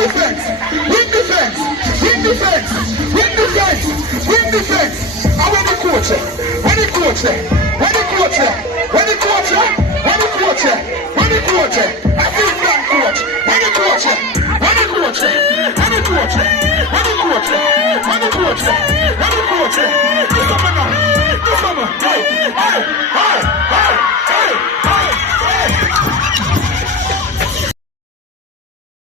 defense, win defense, win defense, win defense, win defense. I want the coach, when the coach, when the coach, when the coach, when the coach, when the coach, I feel fan coach, when the coach, when the coach, when the coach, when the coach, when the coach, when the coach, do something now, do something, hey, hey.